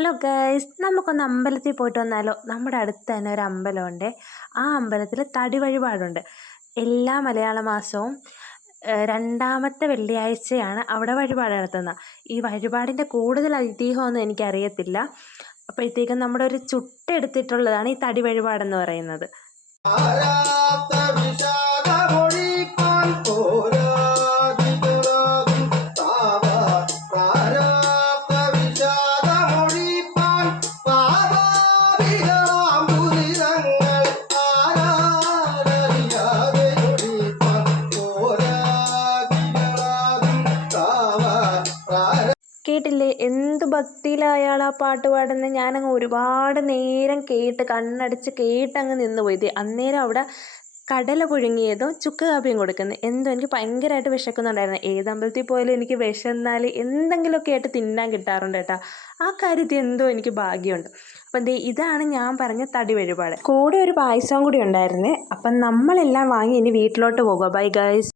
Hello guys, നമുക്കൊന്ന് അമ്പലത്തിൽ പോയിട്ട് വന്നാലോ? നമ്മുടെ അടുത്ത് തന്നെ ഒരു അമ്പലമുണ്ട്. ആ അമ്പലത്തിൽ തടി വഴിപാടുണ്ട്. എല്ലാ മലയാള മാസവും രണ്ടാമത്തെ വെള്ളിയാഴ്ചയാണ് അവിടെ വഴിപാട് നടത്തുന്നത്. ഈ വഴിപാടിൻ്റെ കൂടുതൽ ഐതിഹ്യമൊന്നും എനിക്കറിയത്തില്ല. അപ്പോഴത്തേക്കും നമ്മുടെ ഒരു ചുട്ടെടുത്തിട്ടുള്ളതാണ് ഈ തടി വഴിപാടെന്ന് പറയുന്നത്. കേട്ടില്ലേ എന്ത് ഭക്തിയിലാണ് അയാൾ ആ പാട്ട് പാടുന്നത്? ഞാനങ്ങ് ഒരുപാട് നേരം കേട്ട് കണ്ണടച്ച് കേട്ടങ്ങ് നിന്നുപോയി. അന്നേരം അവിടെ കടല പുഴുങ്ങിയതും ചുക്ക് കാപ്പിയും കൊടുക്കുന്നത്. എന്തോ എനിക്ക് ഭയങ്കരമായിട്ട് വിശക്കുന്നുണ്ടായിരുന്നു. ഏതമ്പലത്തിൽ പോയാലും എനിക്ക് വിശന്നാൽ എന്തെങ്കിലുമൊക്കെ ആയിട്ട് തിന്നാൻ കിട്ടാറുണ്ട് കേട്ടോ. ആ കാര്യത്തിൽ എന്തോ എനിക്ക് ഭാഗ്യമുണ്ട്. അപ്പം ഇതാണ് ഞാൻ പറഞ്ഞ തടി വഴിപാട്. കൂടെ ഒരു പായസവും കൂടി ഉണ്ടായിരുന്നേ. അപ്പം നമ്മളെല്ലാം വാങ്ങി ഇനി വീട്ടിലോട്ട് പോകുക. Bye guys.